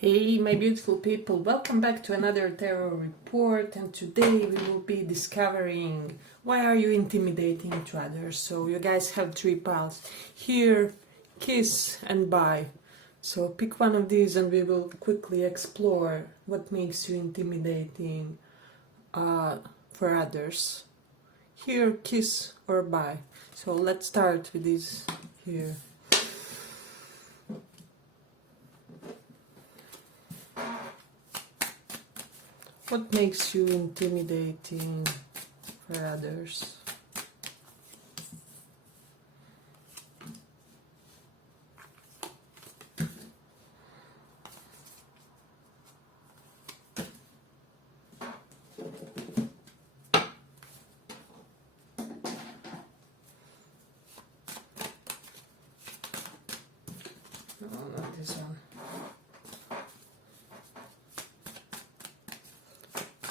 Hey my beautiful people, welcome back to another tarot report, and today we will be discovering why are you intimidating to others. So you guys have three piles here: kiss and buy. So pick one of these and we will quickly explore what makes you intimidating for others. Here, kiss or buy. So let's start with this here. What makes you intimidating for others? No, not this one.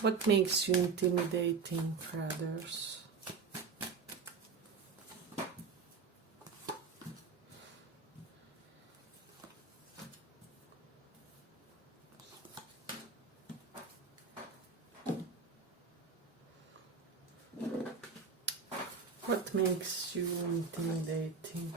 What makes you intimidating for others? What makes you intimidating?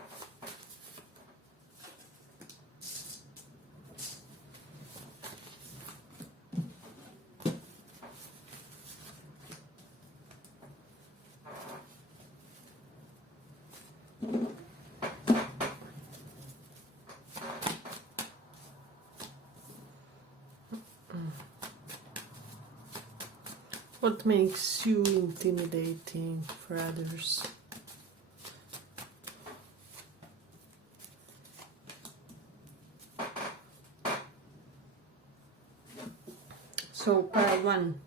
What makes you intimidating for others? So pile one,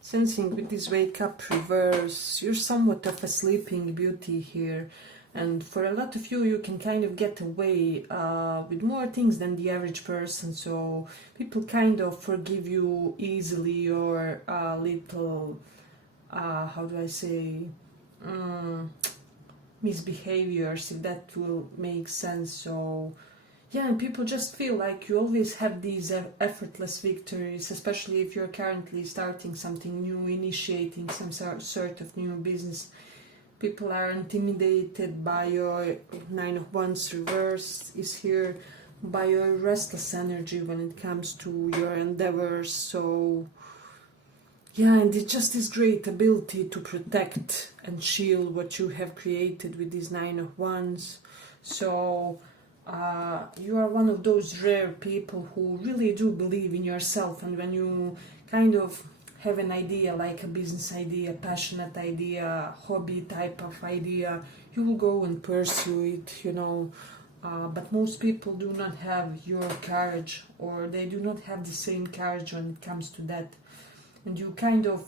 sensing with this wake up reverse, you're somewhat of a sleeping beauty here. And for a lot of you, you can kind of get away with more things than the average person. So people kind of forgive you easily, or a little, how do I say, misbehaviors, if that will make sense. So yeah, and people just feel like you always have these effortless victories, especially if you're currently starting something new, initiating some sort of new business. People are intimidated by your Nine of Wands reverse is here, by your restless energy when it comes to your endeavors. So yeah, and it's just this great ability to protect and shield what you have created with this Nine of Wands. So you are one of those rare people who really do believe in yourself, and when you kind of have an idea, like a business idea, passionate idea, hobby type of idea, you will go and pursue it, you know. But most people do not have your courage, or they do not have the same courage when it comes to that. And you kind of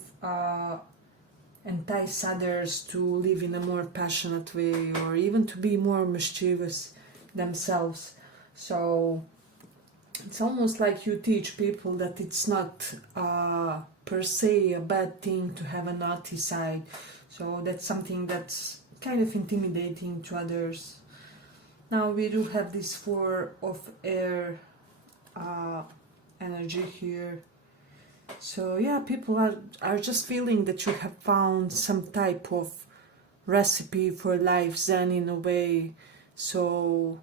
entice others to live in a more passionate way, or even to be more mischievous themselves. So it's almost like you teach people that it's not per se a bad thing to have a naughty side. So that's something that's kind of intimidating to others. Now we do have this Four of Air energy here. So yeah, people are just feeling that you have found some type of recipe for life, Zen in a way. So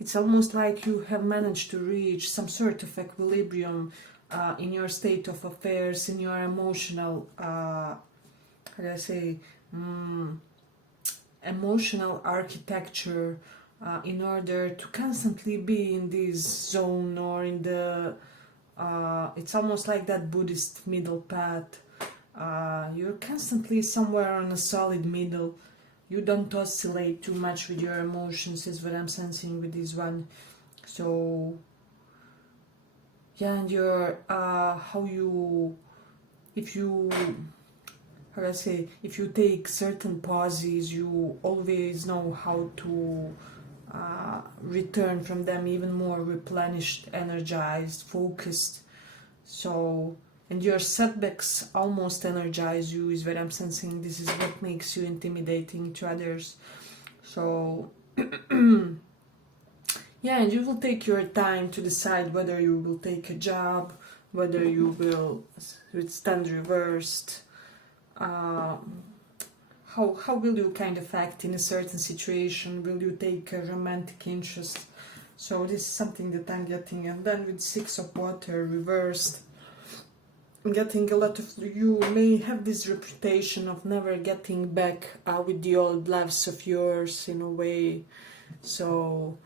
it's almost like you have managed to reach some sort of equilibrium in your state of affairs, in your emotional, how do I say, emotional architecture, in order to constantly be in this zone, or in the, it's almost like that Buddhist middle path. You're constantly somewhere on a solid middle. You don't oscillate too much with your emotions, is what I'm sensing with this one. So yeah, and you're how you, if you, how do I say, if you take certain pauses, you always know how to return from them even more replenished, energized, focused. So, and your setbacks almost energize you, is what I'm sensing. This is what makes you intimidating to others. So Yeah, and you will take your time to decide whether you will take a job, whether you will stand reversed, uh, how will you kind of act in a certain situation, will you take a romantic interest. So this is something that I'm getting. And then with Six of Water reversed, I'm getting a lot of you may have this reputation of never getting back with the old loves of yours in a way. So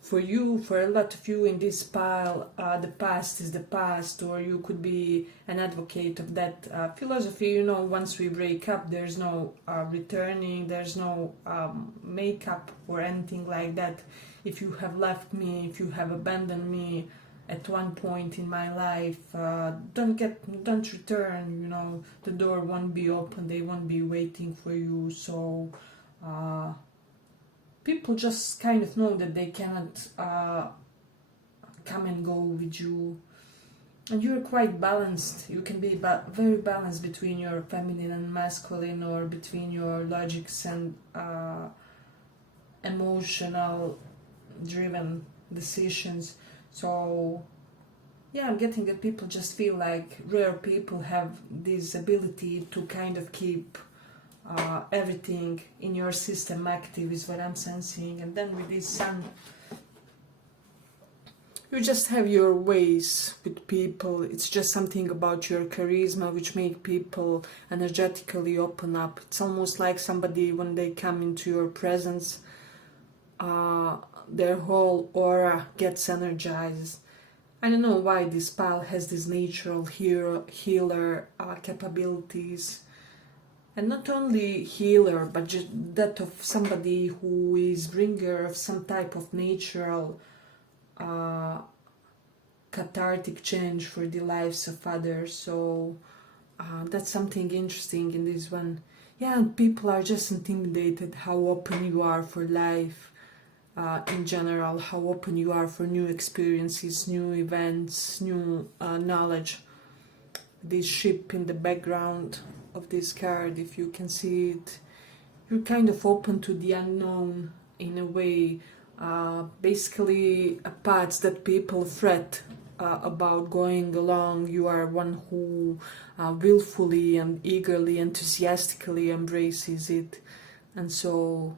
for you, for a lot of you in this pile, the past is the past, or you could be an advocate of that philosophy. You know, once we break up, there's no returning, there's no makeup or anything like that. If you have left me, if you have abandoned me at one point in my life, don't return. You know, the door won't be open, they won't be waiting for you. So people just kind of know that they cannot come and go with you. And you're quite balanced. You can be very balanced between your feminine and masculine, or between your logics and emotional driven decisions. So yeah, I'm getting that people just feel like rare people have this ability to kind of keep everything in your system active, is what I'm sensing. And then with this Sun, you just have your ways with people. It's just something about your charisma which make people energetically open up. It's almost like somebody, when they come into your presence, their whole aura gets energized. I don't know why this pile has this natural healer capabilities. And not only healer, but just that of somebody who is bringer of some type of natural cathartic change for the lives of others. So that's something interesting in this one. Yeah, and people are just intimidated how open you are for life in general, how open you are for new experiences, new events, new knowledge. This ship in the background of this card, if you can see it, you're kind of open to the unknown in a way. Basically paths that people fret about going along, you are one who willfully and eagerly, enthusiastically embraces it. And so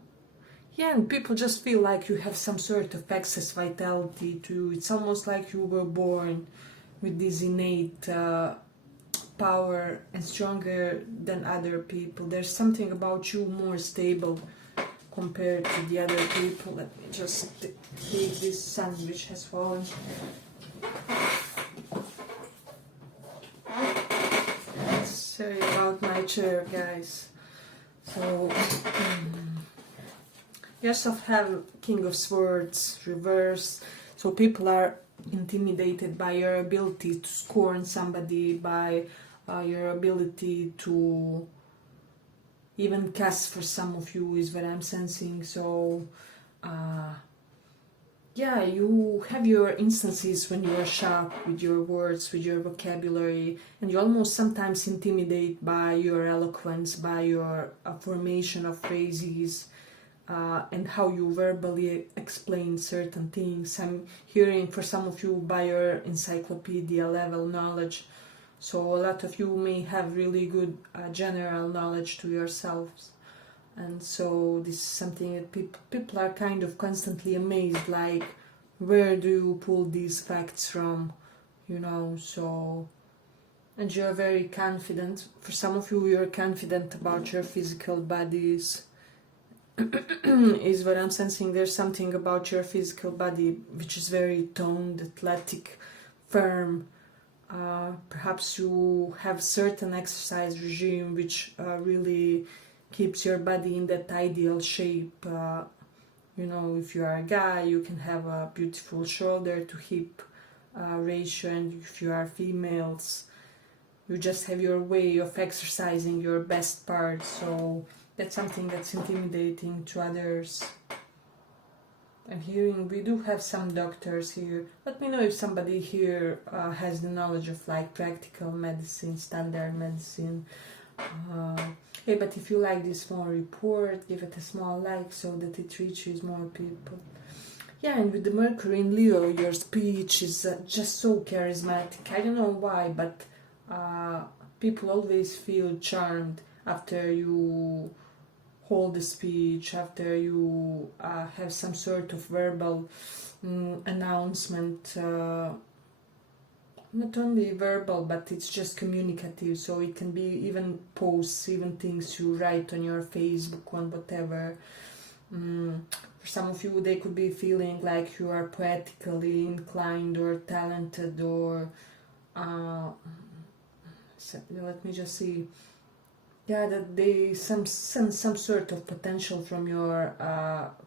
yeah, and people just feel like you have some sort of excess vitality too. It's almost like you were born with this innate power and stronger than other people. There's something about you more stable compared to the other people. Let me just take this sun which has fallen. Sorry about my chair, guys. So yourself have King of Swords reversed. So people are intimidated by your ability to scorn somebody, by your ability to even cast for some of you, is what I'm sensing. So yeah, you have your instances when you are sharp with your words, with your vocabulary, and you almost sometimes intimidate by your eloquence, by your formation of phrases, and how you verbally explain certain things. I'm hearing for some of you by your encyclopedia level knowledge. So a lot of you may have really good general knowledge to yourselves. And so this is something that people are kind of constantly amazed, like, where do you pull these facts from, you know? So, and you're very confident. For some of you, you're confident about your physical bodies, is what I'm sensing. There's something about your physical body which is very toned, athletic, firm. Perhaps you have certain exercise regime which really keeps your body in that ideal shape. You know, if you are a guy, you can have a beautiful shoulder to hip ratio, and if you are females, you just have your way of exercising your best part. So that's something that's intimidating to others. I'm hearing we do have some doctors here. Let me know if somebody here has the knowledge of like practical medicine, standard medicine. Hey, but if you like this small report, give it a small like so that it reaches more people. Yeah, and with the Mercury in Leo, your speech is just so charismatic. I don't know why, but people always feel charmed after you hold a speech, after you have some sort of verbal announcement. Not only verbal, but it's just communicative, so it can be even posts, even things you write on your Facebook, on whatever. For some of you, they could be feeling like you are poetically inclined or talented, or so let me just see. Yeah, that they sense some sort of potential from your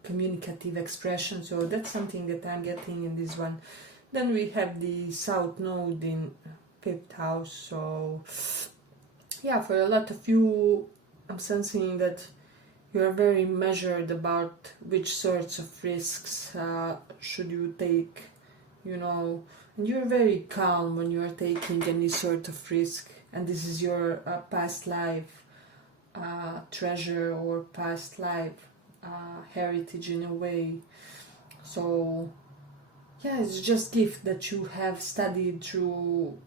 communicative expression. So that's something that I'm getting in this one. Then we have the South Node in 5th house. So yeah, for a lot of you, I'm sensing that you're very measured about which sorts of risks should you take, you know, and you're very calm when you're taking any sort of risk. And this is your past life treasure or past life heritage in a way. So yeah, it's just gift that you have studied through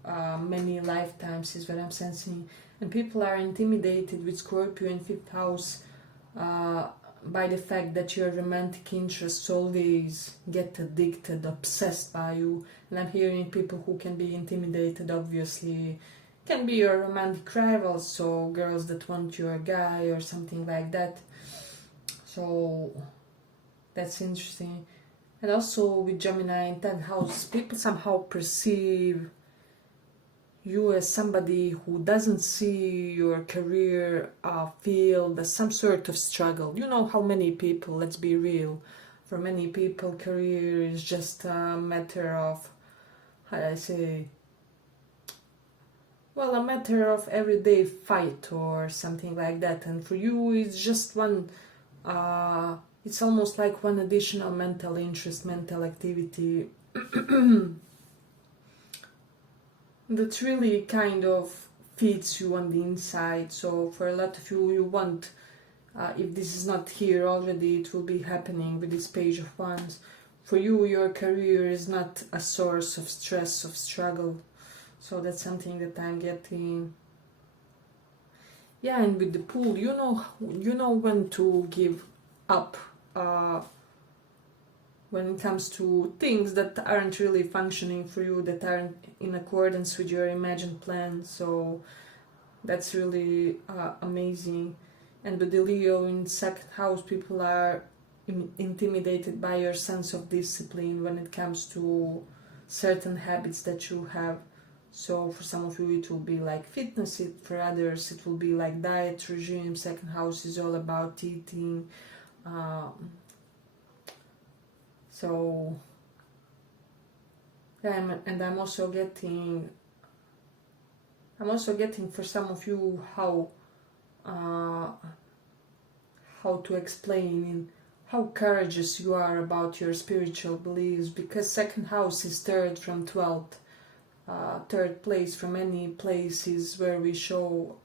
many lifetimes is what I'm sensing. And people are intimidated with Scorpio in 5th house by the fact that your romantic interests always get addicted, obsessed by you. And I'm hearing people who can be intimidated, obviously, can be your romantic rivals, so girls that want your guy or something like that. So that's interesting. And also with Gemini in 10th house, people somehow perceive you as somebody who doesn't see your career field as some sort of struggle. You know how many people, let's be real, for many people career is just a matter of, how do I say, well, a matter of everyday fight or something like that. And for you it's just one, it's almost like one additional mental interest, mental activity that really kind of feeds you on the inside. So for a lot of you, you want, if this is not here already, it will be happening with this Page of Wands. For you, your career is not a source of stress, of struggle. So that's something that I'm getting. Yeah, and with the Pool, you know when to give up when it comes to things that aren't really functioning for you, that aren't in accordance with your imagined plan. So that's really amazing. And with the Leo in 2nd house, people are intimidated by your sense of discipline when it comes to certain habits that you have. So for some of you it will be like fitness, for others it will be like diet regime. 2nd house is all about eating. So yeah, and I'm also getting for some of you how to explain how courageous you are about your spiritual beliefs, because 2nd house is third from 12th. Third place from any places where we show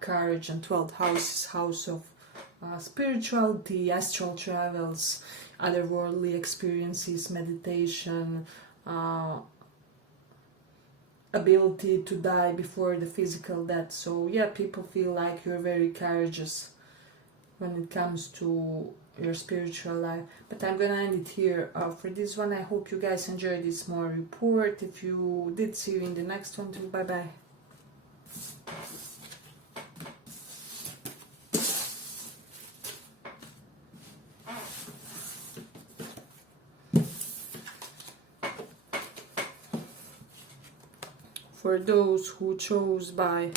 courage, and 12th house is house of spirituality, astral travels, otherworldly experiences, meditation, ability to die before the physical death. So yeah, people feel like you're very courageous when it comes to your spiritual life. But I'm gonna end it here for this one. I hope you guys enjoyed this small report. If you did, see you in the next one too. Bye bye. For those who chose by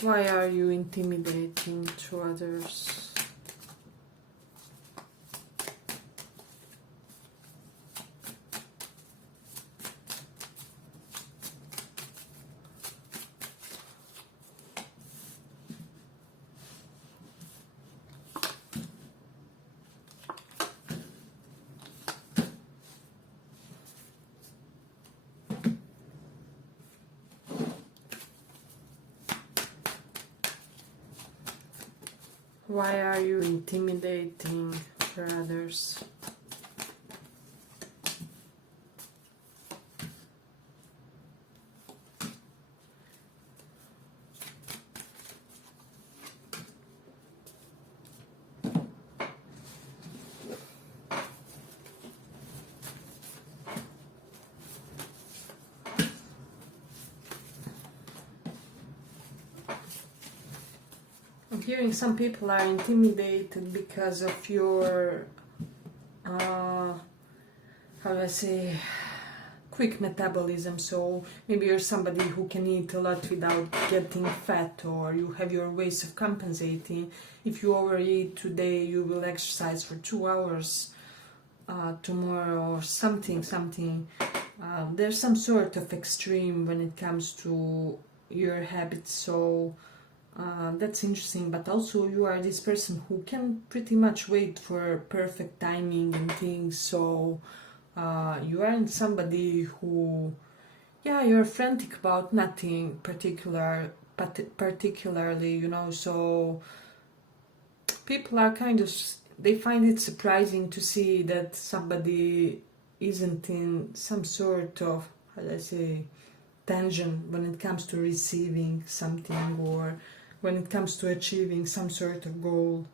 why are you intimidating to others? Why are you intimidating for others? I'm hearing some people are intimidated because of your, how do I say, quick metabolism. So maybe you're somebody who can eat a lot without getting fat, or you have your ways of compensating. If you overeat today, you will exercise for 2 hours tomorrow, or something. There's some sort of extreme when it comes to your habits. So that's interesting, but also you are this person who can pretty much wait for perfect timing and things. So you aren't somebody who, yeah, you're frantic about nothing particularly, you know. So people are kind of, they find it surprising to see that somebody isn't in some sort of, how do I say, tension when it comes to receiving something, or when it comes to achieving some sort of goal.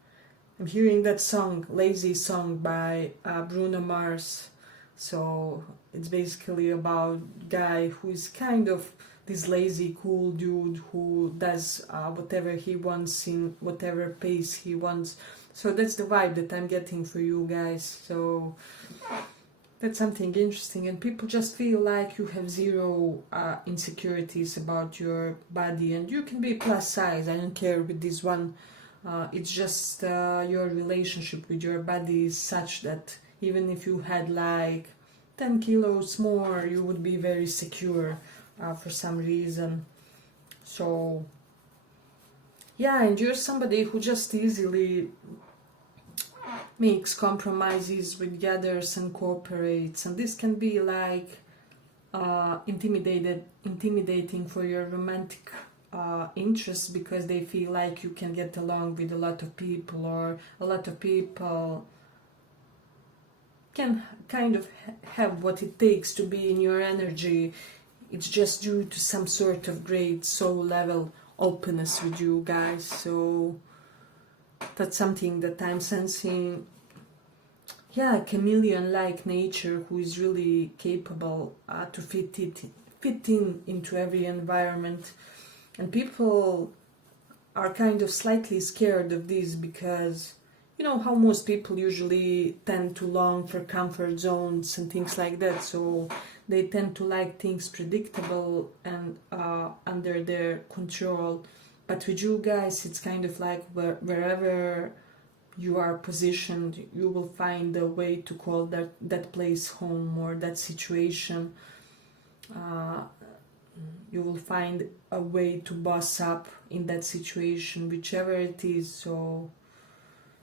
I'm hearing that song, Lazy Song by Bruno Mars. So it's basically about guy who is kind of this lazy, cool dude who does whatever he wants in whatever pace he wants. So that's the vibe that I'm getting for you guys. So that's something interesting, and people just feel like you have zero insecurities about your body, and you can be plus size. I don't care with this one. It's just your relationship with your body is such that even if you had like 10 kilos more, you would be very secure for some reason. So yeah, and you're somebody who just easily makes compromises with others and cooperates, and this can be like intimidating for your romantic interests, because they feel like you can get along with a lot of people, or a lot of people can kind of have what it takes to be in your energy. It's just due to some sort of great soul level openness with you guys. So that's something that I'm sensing. Yeah, a chameleon-like nature who is really capable to fit in into every environment. And people are kind of slightly scared of this, because you know how most people usually tend to long for comfort zones and things like that. So they tend to like things predictable and under their control. But with you guys, it's kind of like wherever you are positioned, you will find a way to call that place home, or that situation. You will find a way to boss up in that situation, whichever it is. So,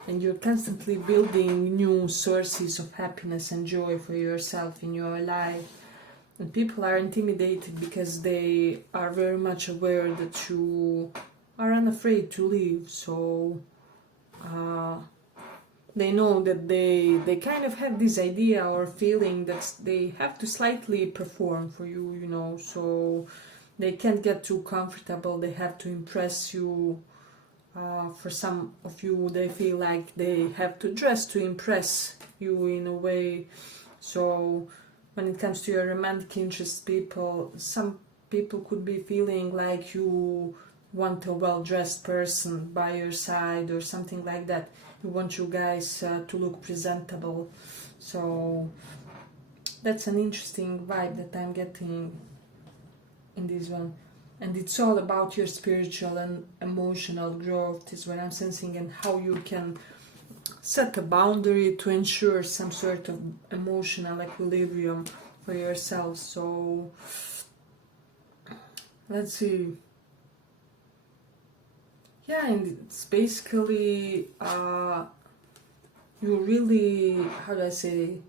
and you're constantly building new sources of happiness and joy for yourself in your life. And people are intimidated because they are very much aware that you are unafraid to leave. So they know that they kind of have this idea or feeling that they have to slightly perform for you, you know. So they can't get too comfortable, they have to impress you. For some of you, they feel like they have to dress to impress you in a way. So when it comes to your romantic interest, some people could be feeling like you want a well-dressed person by your side, or something like that. You want you guys to look presentable. So that's an interesting vibe that I'm getting in this one. And it's all about your spiritual and emotional growth is what I'm sensing, and how you can set a boundary to ensure some sort of emotional equilibrium for yourself. So let's see. Yeah, and it's basically you really, how do I say,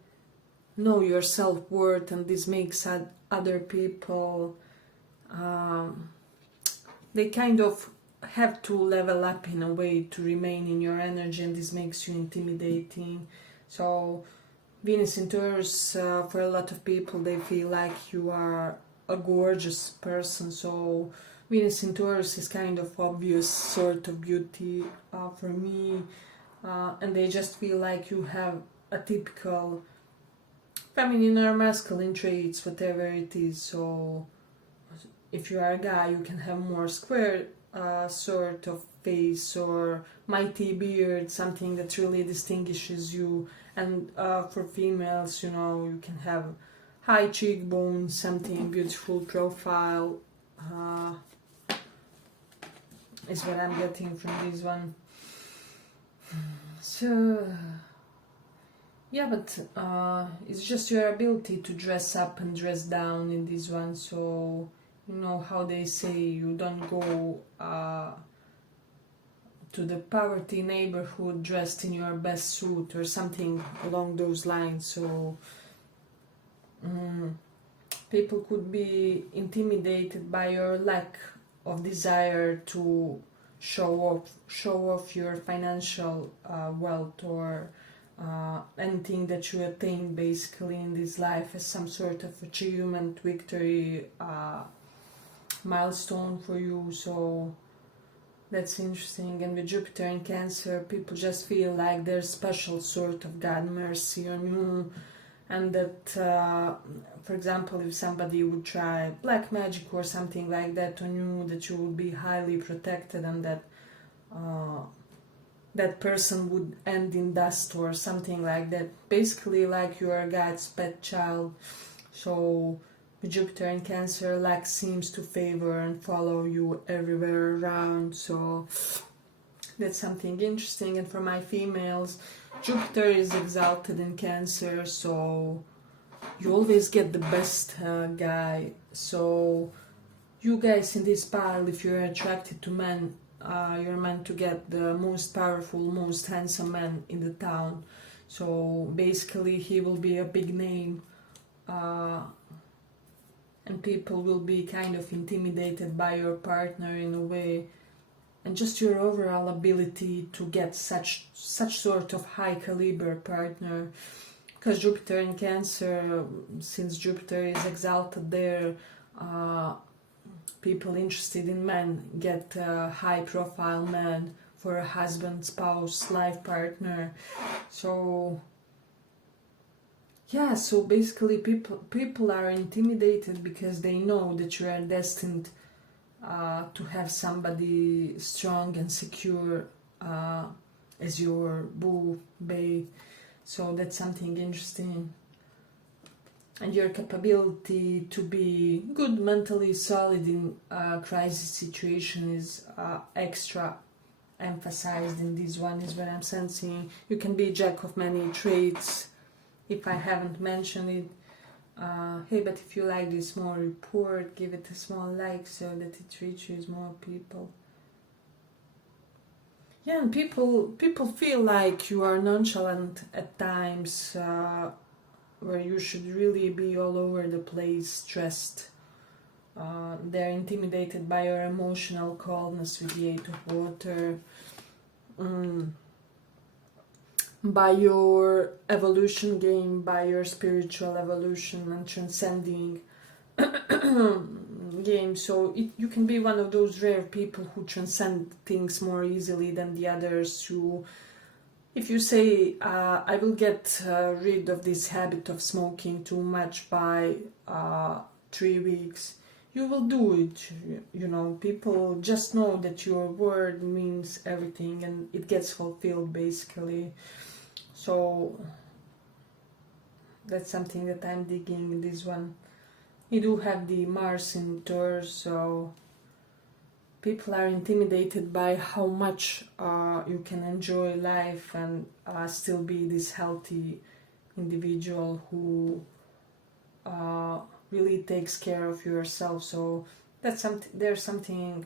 know your self-worth, and this makes other people, they kind of have to level up in a way to remain in your energy, and this makes you intimidating. So Venus in Taurus, for a lot of people, they feel like you are a gorgeous person. So Venus in Taurus is kind of obvious sort of beauty for me, and they just feel like you have a typical feminine or masculine traits, whatever it is. So if you are a guy, you can have more square sort of face or mighty beard, something that really distinguishes you. And for females, you know, you can have high cheekbones, something beautiful profile. Is what I'm getting from this one. So yeah, but it's just your ability to dress up and dress down in this one. So you know how they say, you don't go to the poverty neighborhood dressed in your best suit or something along those lines. So people could be intimidated by your lack of desire to show off your financial wealth, or anything that you attain basically in this life as some sort of achievement, victory, milestone for you. So that's interesting. And with Jupiter in Cancer, people just feel like there's special sort of God mercy on you, and that for example, if somebody would try black magic or something like that on you, that you would be highly protected, and that that person would end in dust or something like that, basically like you are God's pet child. So with Jupiter in Cancer, luck seems to favor and follow you everywhere around. So that's something interesting. And for my females, Jupiter is exalted in Cancer, so you always get the best guy. So you guys in this pile, if you're attracted to men, you're meant to get the most powerful, most handsome man in the town. So basically he will be a big name, and people will be kind of intimidated by your partner in a way, and just your overall ability to get such sort of high caliber partner. Because Jupiter in Cancer, since Jupiter is exalted there, people interested in men get a high profile man for a husband, spouse, life partner. So yeah, so basically people are intimidated because they know that you are destined to have somebody strong and secure as your boo, bae. So that's something interesting. And your capability to be good, mentally solid in a crisis situation is extra emphasized in this one, is what I'm sensing. You can be jack of many trades, if I haven't mentioned it. Hey, but if you like this small report, give it a small like so that it reaches more people. Yeah, and people feel like you are nonchalant at times, where you should really be all over the place, stressed. They're intimidated by your emotional coldness with the 8 of Water, by your evolution game, by your spiritual evolution and transcending game. So you can be one of those rare people who transcend things more easily than the others. Who, if you say, I will get rid of this habit of smoking too much by 3 weeks, you will do it. You know, people just know that your word means everything and it gets fulfilled basically. So that's something that I'm digging in this one. You do have the Mars in Taurus, so people are intimidated by how much you can enjoy life and still be this healthy individual who really takes care of yourself. So that's there's something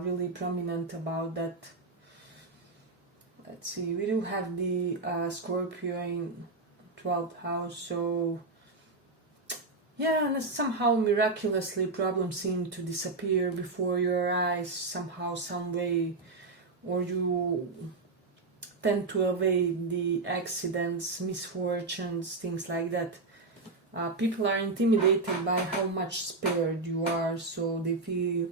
really prominent about that. Let's see, we do have the Scorpio in 12th house, so Yeah, and somehow miraculously problems seem to disappear before your eyes somehow, some way, or you tend to avoid the accidents, misfortunes, things like that. People are intimidated by how much spared you are, so they feel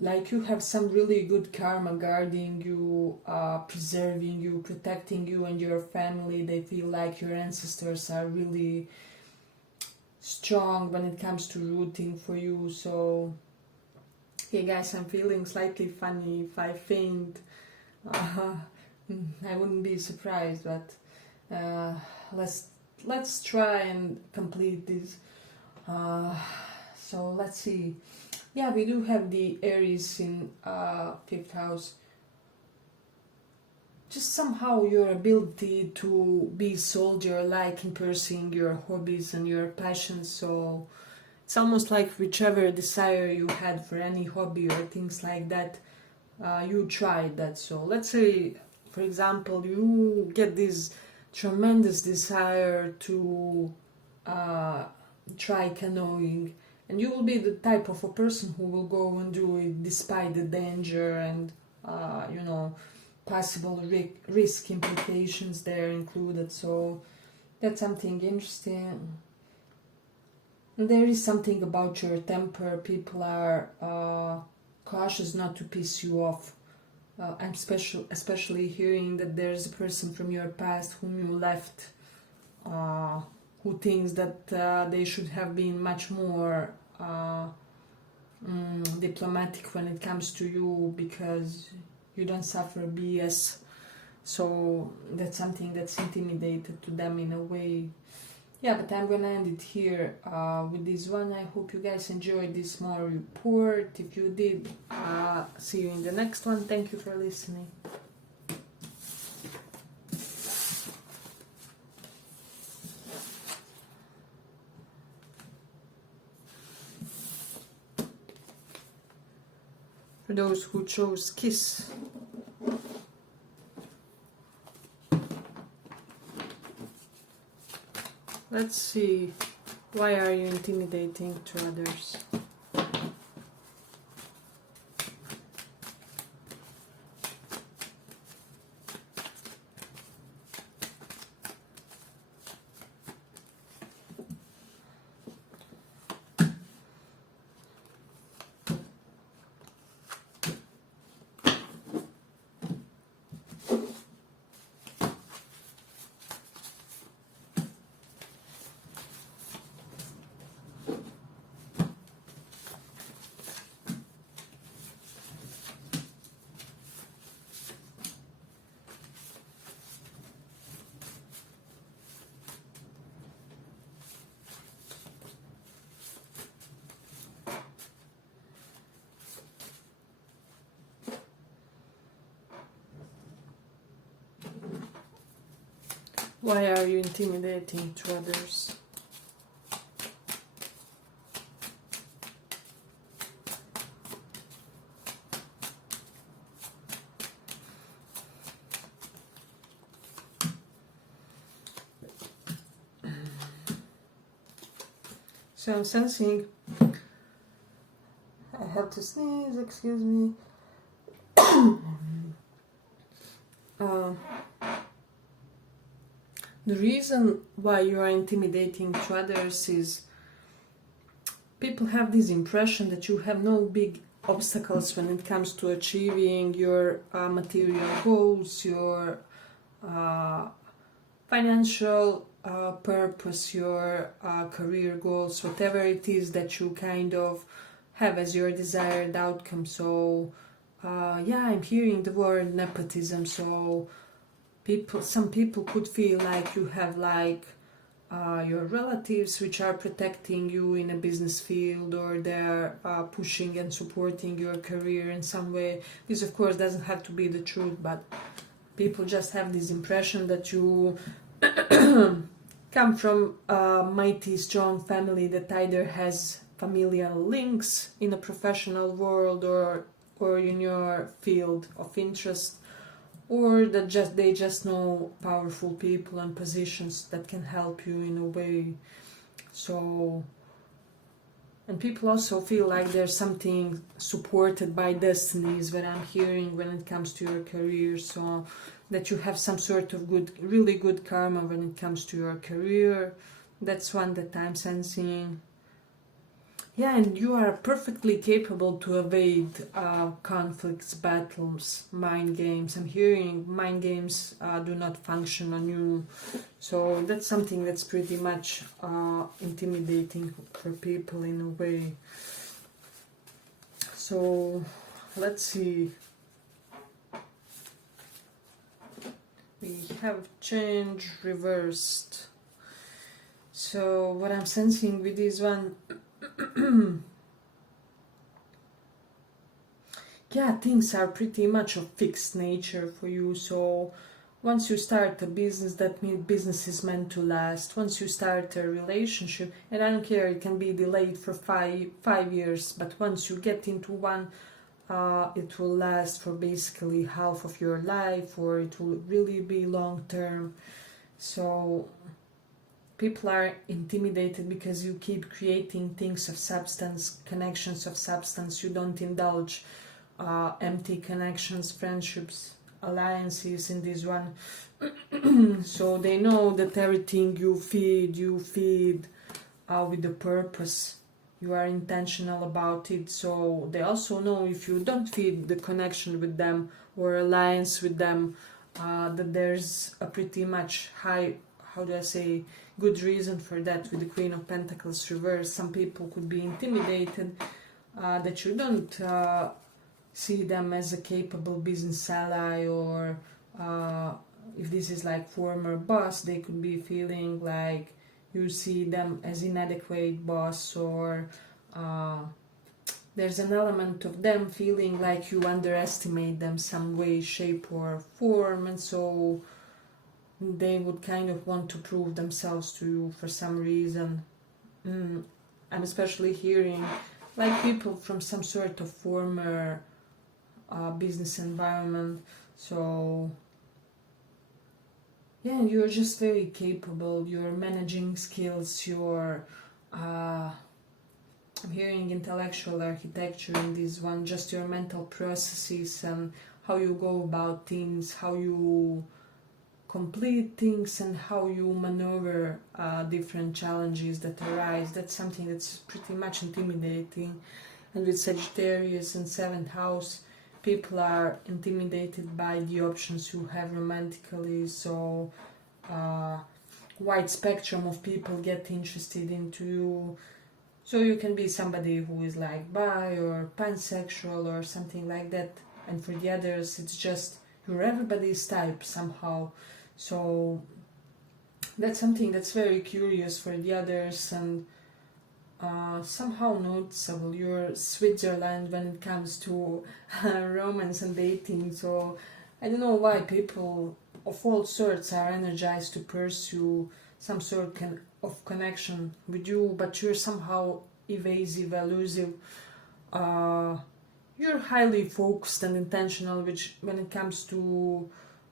like you have some really good karma guarding you, preserving you, protecting you and your family. They feel like your ancestors are really strong when it comes to rooting for you. So, hey guys, I'm feeling slightly funny. If I faint, uh, I wouldn't be surprised, but let's try and complete this. So let's see. Yeah, we do have the Aries in fifth house. Just somehow your ability to be soldier-like in pursuing your hobbies and your passions. So it's almost like whichever desire you had for any hobby or things like that, you tried that. So let's say, for example, you get this tremendous desire to try canoeing, and you will be the type of a person who will go and do it despite the danger and possible risk implications there included. So that's something interesting. And there is something about your temper. People are cautious not to piss you off. I'm especially hearing that there's a person from your past whom you left, who thinks that they should have been much more diplomatic when it comes to you because you don't suffer BS. So that's something that's intimidated to them in a way. Yeah, but I'm gonna end it here with this one. I hope you guys enjoyed this small report. If you did, see you in the next one. Thank you for listening. For those who chose kiss, let's see, why are you intimidating to others? Why are you intimidating to others? So I'm sensing, I have to sneeze, excuse me. The reason why you are intimidating to others is people have this impression that you have no big obstacles when it comes to achieving your material goals, your financial purpose, your career goals, whatever it is that you kind of have as your desired outcome. So yeah, I'm hearing the word nepotism. So some people could feel like you have like your relatives which are protecting you in a business field, or they're pushing and supporting your career in some way. This of course doesn't have to be the truth, but people just have this impression that you come from a mighty strong family that either has familial links in a professional world or in your field of interest, or that they just know powerful people and positions that can help you in a way. So And people also feel like there's something supported by destiny is what I'm hearing when it comes to your career. So that you have some sort of good, really good karma when it comes to your career. That's one that I'm sensing. Yeah, and you are perfectly capable to evade conflicts, battles, mind games. I'm hearing mind games do not function on you. So that's something that's pretty much intimidating for people in a way. So let's see. We have change reversed. So what I'm sensing with this one, yeah, things are pretty much of fixed nature for you. So once you start a business, that means business is meant to last. Once you start a relationship, and I don't care, it can be delayed for five years, but once you get into one, it will last for basically half of your life, or it will really be long term. So people are intimidated because you keep creating things of substance, connections of substance. You don't indulge empty connections, friendships, alliances in this one. So they know that everything you feed with a purpose. You are intentional about it. So they also know if you don't feed the connection with them or alliance with them, that there's a pretty much high, how do I say, good reason for that. With the Queen of Pentacles reversed, some people could be intimidated that you don't see them as a capable business ally, or if this is like former boss, they could be feeling like you see them as inadequate boss, or there's an element of them feeling like you underestimate them some way, shape or form, and so they would kind of want to prove themselves to you for some reason. I'm especially hearing like people from some sort of former business environment. So yeah, you're just very capable. Your managing skills, your I'm hearing intellectual architecture in this one, just your mental processes and how you go about things, how you complete things, and how you maneuver different challenges that arise. That's something that's pretty much intimidating. And with Sagittarius in 7th house, people are intimidated by the options you have romantically. So wide spectrum of people get interested into you. So you can be somebody who is like bi or pansexual or something like that, and for the others it's just you're everybody's type somehow. So that's something that's very curious for the others, and somehow noticeable. You're Switzerland when it comes to romance and dating. So I don't know why people of all sorts are energized to pursue some sort of connection with you, but you're somehow evasive, elusive. You're highly focused and intentional, which when it comes to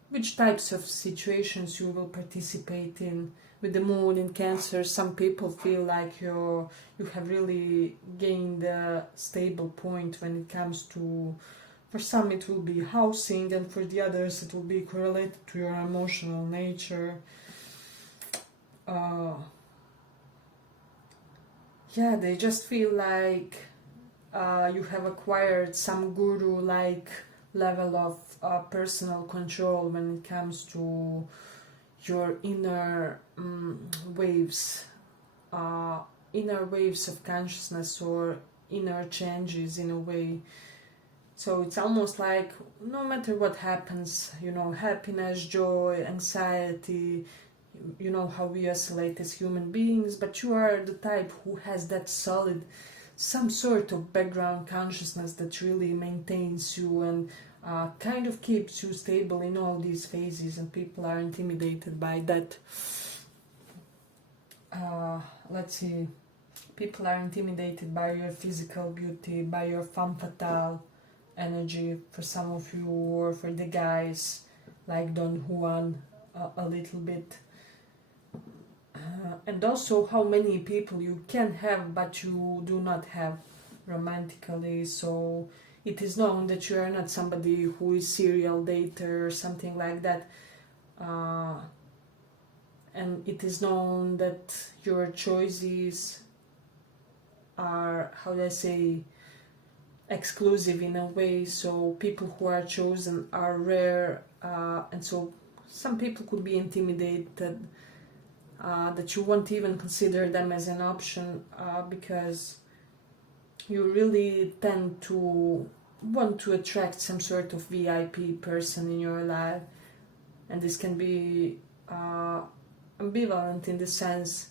which types of situations you will participate in. With the moon in Cancer, some people feel like you have really gained a stable point when it comes to, for some it will be housing, and for the others it will be correlated to your emotional nature. Yeah, they just feel like you have acquired some guru-like level of personal control when it comes to your inner waves of consciousness, or inner changes in a way. So it's almost like no matter what happens, happiness, joy, anxiety, you know how we oscillate as human beings, but you are the type who has that solid, some sort of background consciousness that really maintains you and kind of keeps you stable in all these phases, and people are intimidated by that. Let's see. People are intimidated by your physical beauty, by your femme fatale energy for some of you, or for the guys like Don Juan a little bit. and also how many people you can have but you do not have romantically. So it is known that you are not somebody who is serial dater or something like that, and it is known that your choices are, how do I say, exclusive in a way. So people who are chosen are rare, and so some people could be intimidated that you won't even consider them as an option, because you really tend to want to attract some sort of VIP person in your life, and this can be ambivalent in the sense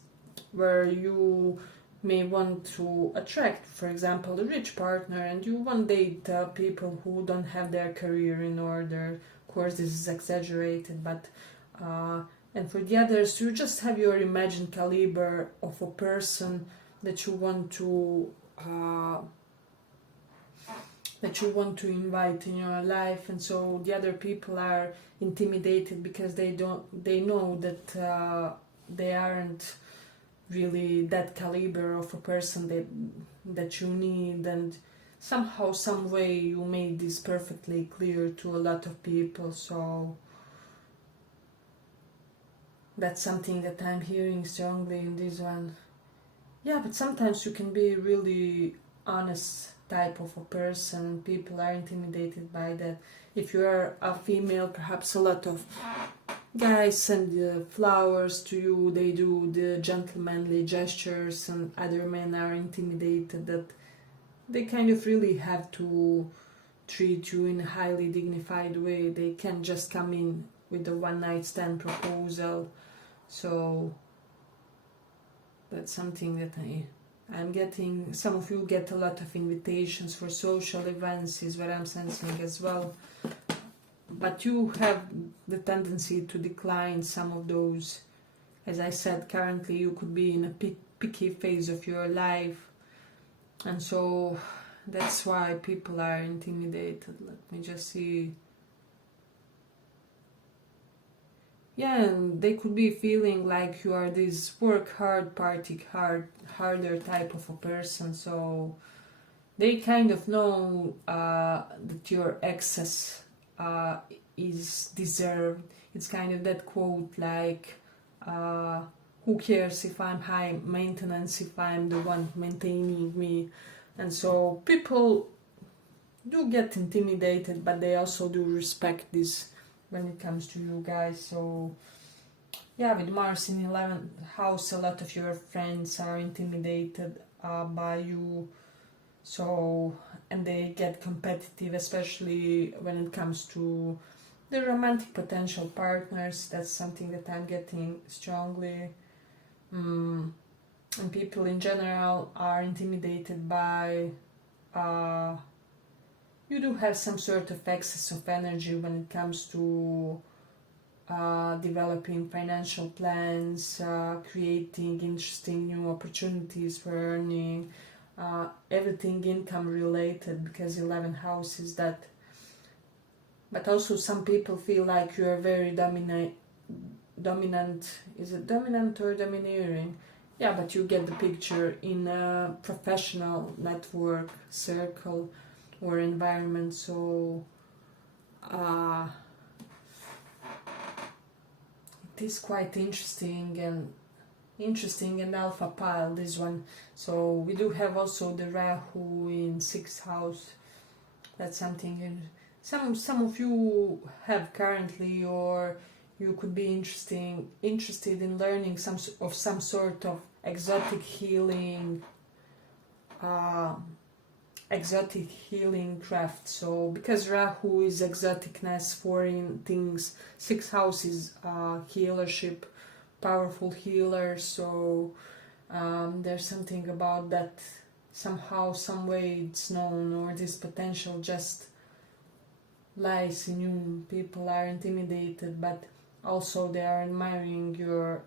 where you may want to attract, for example, a rich partner, and you won't date people who don't have their career in order. Of course, this is exaggerated, but and for the others, you just have your imagined caliber of a person that you want to invite in your life, and so the other people are intimidated because they know that they aren't really that caliber of a person that you need, and somehow, some way, you made this perfectly clear to a lot of people. So that's something that I'm hearing strongly in this one. Yeah, but sometimes you can be really honest type of a person, and people are intimidated by that. If you are a female, perhaps a lot of guys send flowers to you, they do the gentlemanly gestures, and other men are intimidated that they kind of really have to treat you in a highly dignified way. They can't just come in with a one-night stand proposal. So that's something that I'm getting. Some of you get a lot of invitations for social events, is what I'm sensing as well. But you have the tendency to decline some of those. As I said, currently you could be in a picky phase of your life, and so that's why people are intimidated. Let me just see. Yeah, and they could be feeling like you are this work hard, party hard, harder type of a person. So they kind of know that your excess is deserved. It's kind of that quote like, who cares if I'm high maintenance, if I'm the one maintaining me. And so people do get intimidated, but they also do respect this when it comes to you guys. So yeah, with Mars in 11th house, a lot of your friends are intimidated by you. So, and they get competitive, especially when it comes to the romantic potential partners. That's something that I'm getting strongly. And people in general are intimidated by you do have some sort of excess of energy when it comes to developing financial plans, creating interesting new opportunities for earning, everything income related, because 11th house is that. But also some people feel like you are very dominant. Is it dominant or domineering? Yeah, but you get the picture in a professional network, circle, or environment. So it is quite interesting and alpha pile, this one. So we do have also the Rahu in 6th house. That's something some of you have currently, or you could be interested in learning some sort of exotic healing craft. So because Rahu is exoticness, foreign things, 6th house is healership, powerful healer. So there's something about that. Somehow, some way it's known, or this potential just lies in you. People are intimidated, but also they are admiring your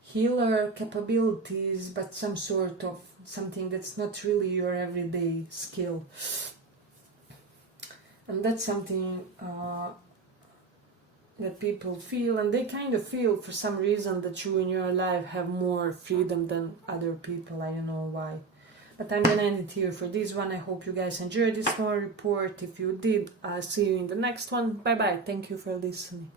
healer capabilities, but some sort of something that's not really your everyday skill. And that's something that people feel, and they kind of feel for some reason that you in your life have more freedom than other people. I don't know why. But I'm gonna end it here for this one. I hope you guys enjoyed this small report. If you did, I'll see you in the next one. Bye bye. Thank you for listening.